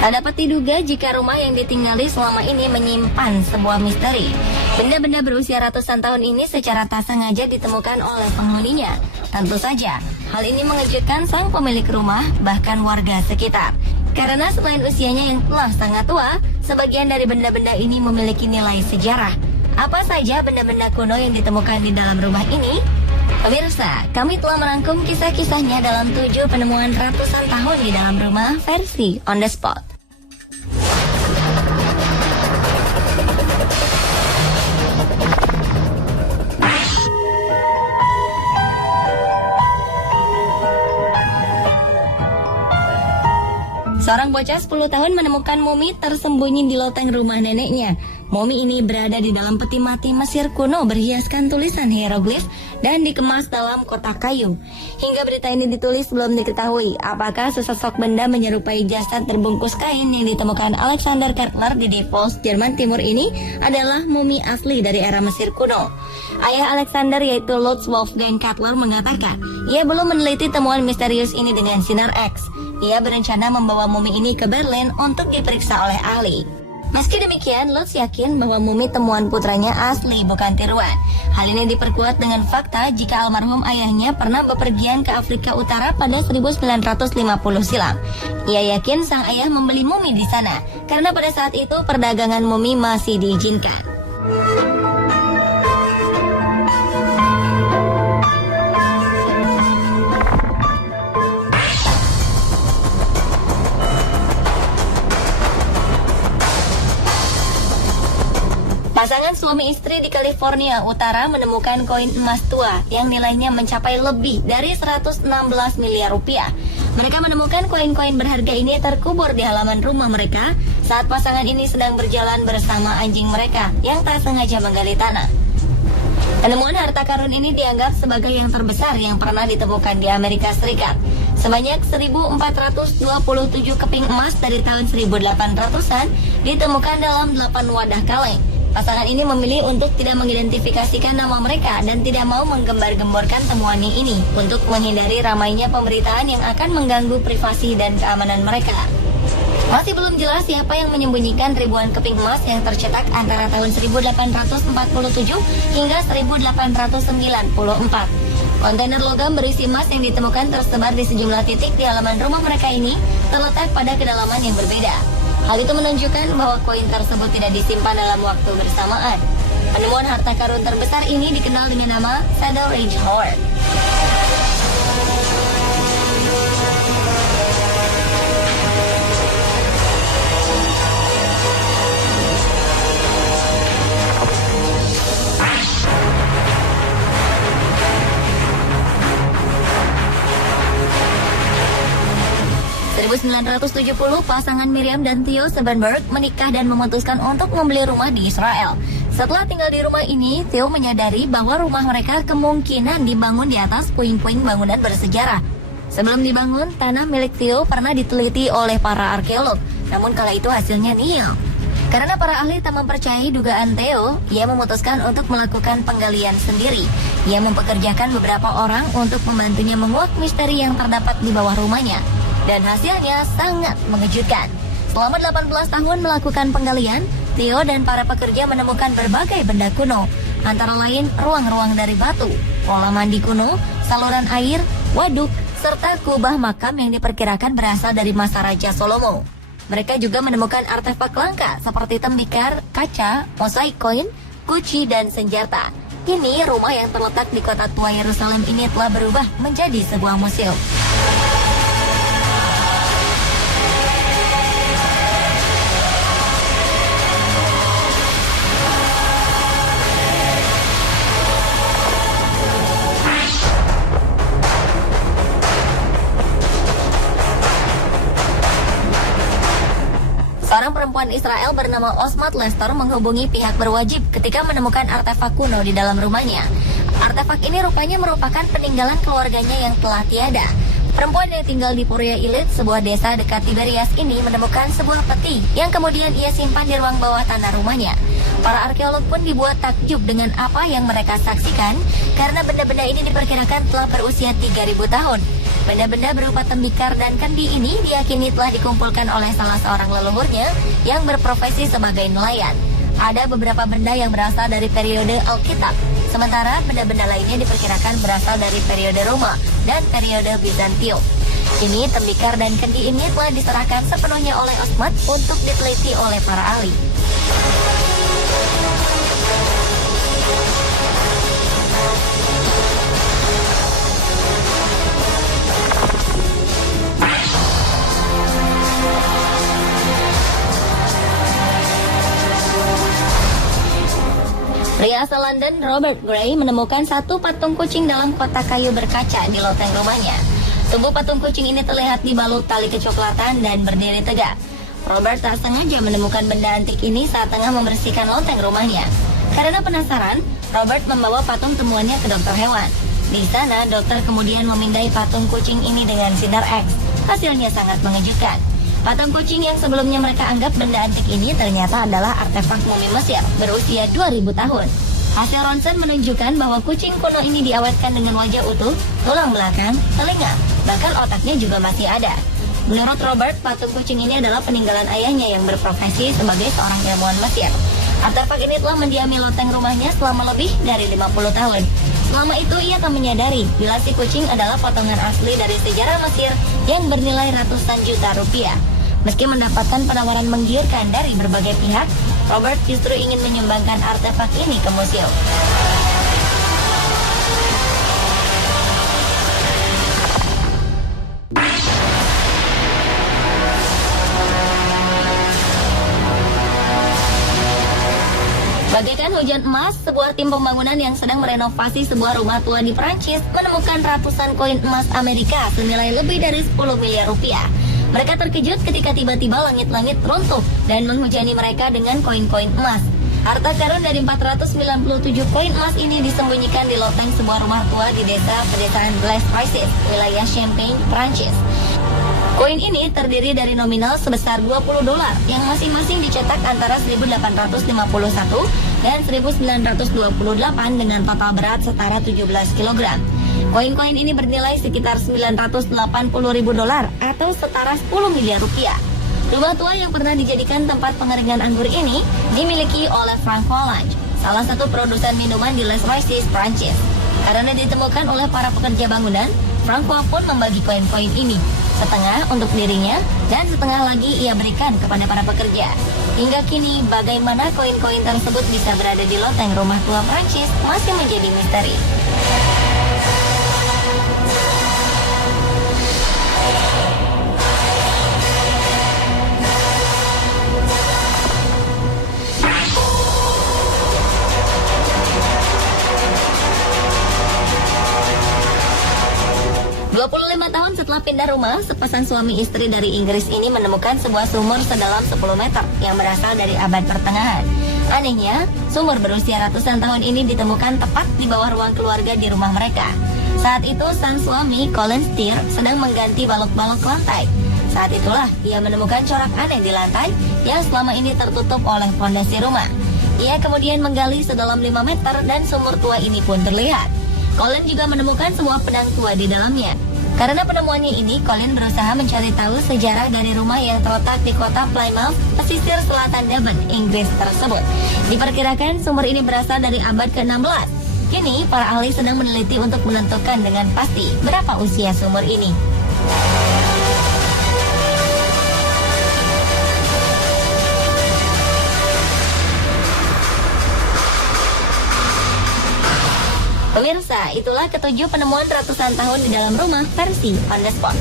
Tak dapat diduga jika rumah yang ditinggali selama ini menyimpan sebuah misteri. Benda-benda berusia ratusan tahun ini secara tak sengaja ditemukan oleh penghuninya. Tentu saja, hal ini mengejutkan sang pemilik rumah, bahkan warga sekitar. Karena selain usianya yang telah sangat tua, sebagian dari benda-benda ini memiliki nilai sejarah. Apa saja benda-benda kuno yang ditemukan di dalam rumah ini? Pemirsa, kami telah merangkum kisah-kisahnya dalam 7 penemuan ratusan tahun di dalam rumah versi On The Spot. Seorang bocah 10 tahun menemukan mumi tersembunyi di loteng rumah neneknya. Mumi ini berada di dalam peti mati Mesir kuno berhiaskan tulisan hieroglif dan dikemas dalam kotak kayu. Hingga berita ini ditulis belum diketahui apakah sesosok benda menyerupai jasad terbungkus kain yang ditemukan Alexander Kettler di Davos, Jerman Timur ini adalah mumi asli dari era Mesir kuno. Ayah Alexander yaitu Lutz Wolfgang Kettler mengatakan ia belum meneliti temuan misterius ini dengan sinar X. Ia berencana membawa mumi ini ke Berlin untuk diperiksa oleh ahli. Meski demikian, Lutz yakin bahwa mumi temuan putranya asli, bukan tiruan. Hal ini diperkuat dengan fakta jika almarhum ayahnya pernah bepergian ke Afrika Utara pada 1950 silam. Ia yakin sang ayah membeli mumi di sana, karena pada saat itu perdagangan mumi masih diizinkan. Pasangan suami istri di California Utara menemukan koin emas tua yang nilainya mencapai lebih dari 116 miliar rupiah. Mereka menemukan koin-koin berharga ini terkubur di halaman rumah mereka saat pasangan ini sedang berjalan bersama anjing mereka yang tak sengaja menggali tanah. Penemuan harta karun ini dianggap sebagai yang terbesar yang pernah ditemukan di Amerika Serikat. Sebanyak 1.427 keping emas dari tahun 1800-an ditemukan dalam 8 wadah kaleng. Pasangan ini memilih untuk tidak mengidentifikasikan nama mereka dan tidak mau menggembar-gemborkan temuannya ini untuk menghindari ramainya pemberitaan yang akan mengganggu privasi dan keamanan mereka. Masih belum jelas siapa yang menyembunyikan ribuan keping emas yang tercetak antara tahun 1847 hingga 1894. Kontainer logam berisi emas yang ditemukan tersebar di sejumlah titik di halaman rumah mereka ini terletak pada kedalaman yang berbeda. Hal itu menunjukkan bahwa koin tersebut tidak disimpan dalam waktu bersamaan. Penemuan harta karun terbesar ini dikenal dengan nama Saddle Ridge Hoard. Pada 1970, pasangan Miriam dan Theo Sebenberg menikah dan memutuskan untuk membeli rumah di Israel. Setelah tinggal di rumah ini, Theo menyadari bahwa rumah mereka kemungkinan dibangun di atas puing-puing bangunan bersejarah. Sebelum dibangun, tanah milik Theo pernah diteliti oleh para arkeolog, namun kala itu hasilnya nihil. Karena para ahli tak mempercayai dugaan Theo, ia memutuskan untuk melakukan penggalian sendiri. Ia mempekerjakan beberapa orang untuk membantunya menguak misteri yang terdapat di bawah rumahnya. Dan hasilnya sangat mengejutkan. Selama 18 tahun melakukan penggalian, Theo dan para pekerja menemukan berbagai benda kuno, antara lain ruang-ruang dari batu, pola mandi kuno, saluran air, waduk, serta kubah makam yang diperkirakan berasal dari masa Raja Salomo. Mereka juga menemukan artefak langka seperti tembikar, kaca, mosaik koin, kunci, dan senjata. Kini rumah yang terletak di kota tua Yerusalem ini telah berubah menjadi sebuah museum. Seorang perempuan Israel bernama Osmat Lester menghubungi pihak berwajib ketika menemukan artefak kuno di dalam rumahnya. Artefak ini rupanya merupakan peninggalan keluarganya yang telah tiada. Perempuan yang tinggal di Puria Ilit, sebuah desa dekat Tiberias ini menemukan sebuah peti yang kemudian ia simpan di ruang bawah tanah rumahnya. Para arkeolog pun dibuat takjub dengan apa yang mereka saksikan karena benda-benda ini diperkirakan telah berusia 3.000 tahun. Benda-benda berupa tembikar dan kendi ini diyakini telah dikumpulkan oleh salah seorang leluhurnya yang berprofesi sebagai nelayan. Ada beberapa benda yang berasal dari periode Alkitab, sementara benda-benda lainnya diperkirakan berasal dari periode Roma dan periode Bizantium. Kini tembikar dan kendi ini telah diserahkan sepenuhnya oleh Osmat untuk diteliti oleh para ahli. Pria asal London, Robert Gray, menemukan satu patung kucing dalam kotak kayu berkaca di loteng rumahnya. Tubuh patung kucing ini terlihat dibalut tali kecoklatan dan berdiri tegak. Robert tak sengaja menemukan benda antik ini saat tengah membersihkan loteng rumahnya. Karena penasaran, Robert membawa patung temuannya ke dokter hewan. Di sana, dokter kemudian memindai patung kucing ini dengan sinar X. Hasilnya sangat mengejutkan. Patung kucing yang sebelumnya mereka anggap benda antik ini ternyata adalah artefak mumi Mesir berusia 2000 tahun. Hasil ronsen menunjukkan bahwa kucing kuno ini diawetkan dengan wajah utuh, tulang belakang, telinga, bahkan otaknya juga masih ada. Menurut Robert, patung kucing ini adalah peninggalan ayahnya yang berprofesi sebagai seorang ilmuwan Mesir. Artefak ini telah mendiami loteng rumahnya selama lebih dari 50 tahun. Selama itu ia tak menyadari bila si kucing adalah potongan asli dari sejarah Mesir yang bernilai ratusan juta rupiah. Meski mendapatkan penawaran menggiurkan dari berbagai pihak, Robert justru ingin menyumbangkan artefak ini ke museum. Bagaikan hujan emas, sebuah tim pembangunan yang sedang merenovasi sebuah rumah tua di Prancis menemukan ratusan koin emas Amerika senilai lebih dari 10 miliar rupiah. Mereka terkejut ketika tiba-tiba langit-langit runtuh dan menghujani mereka dengan koin-koin emas. Harta karun dari 497 koin emas ini disembunyikan di loteng sebuah rumah tua di desa pedesaan Les Rices, wilayah Champagne, Prancis. Koin ini terdiri dari nominal sebesar $20 yang masing-masing dicetak antara 1851 dan 1928 dengan total berat setara 17 kg. Koin-koin ini bernilai sekitar $980.000 atau setara 10 miliar rupiah. Rumah tua yang pernah dijadikan tempat pengeringan anggur ini dimiliki oleh Frank Hollange, salah satu produsen minuman di Les Rices, Prancis. Karena ditemukan oleh para pekerja bangunan, Francois pun membagi koin-koin ini, setengah untuk dirinya dan setengah lagi ia berikan kepada para pekerja. Hingga kini, bagaimana koin-koin tersebut bisa berada di loteng rumah tua Prancis masih menjadi misteri. Tahun setelah pindah rumah, sepasang suami istri dari Inggris ini menemukan sebuah sumur sedalam 10 meter yang berasal dari abad pertengahan. Anehnya, sumur berusia ratusan tahun ini ditemukan tepat di bawah ruang keluarga di rumah mereka. Saat itu, sang suami, Colin Steer, sedang mengganti balok-balok lantai. Saat itulah, ia menemukan corak aneh di lantai yang selama ini tertutup oleh fondasi rumah. Ia kemudian menggali sedalam 5 meter dan sumur tua ini pun terlihat. Colin juga menemukan sebuah pedang tua di dalamnya. Karena penemuannya ini, Colin berusaha mencari tahu sejarah dari rumah yang terletak di kota Plymouth, pesisir selatan Devon, Inggris tersebut. Diperkirakan sumur ini berasal dari abad ke-16. Kini, para ahli sedang meneliti untuk menentukan dengan pasti berapa usia sumur ini. Pemirsa, itulah ketujuh penemuan ratusan tahun di dalam rumah versi On The Spot.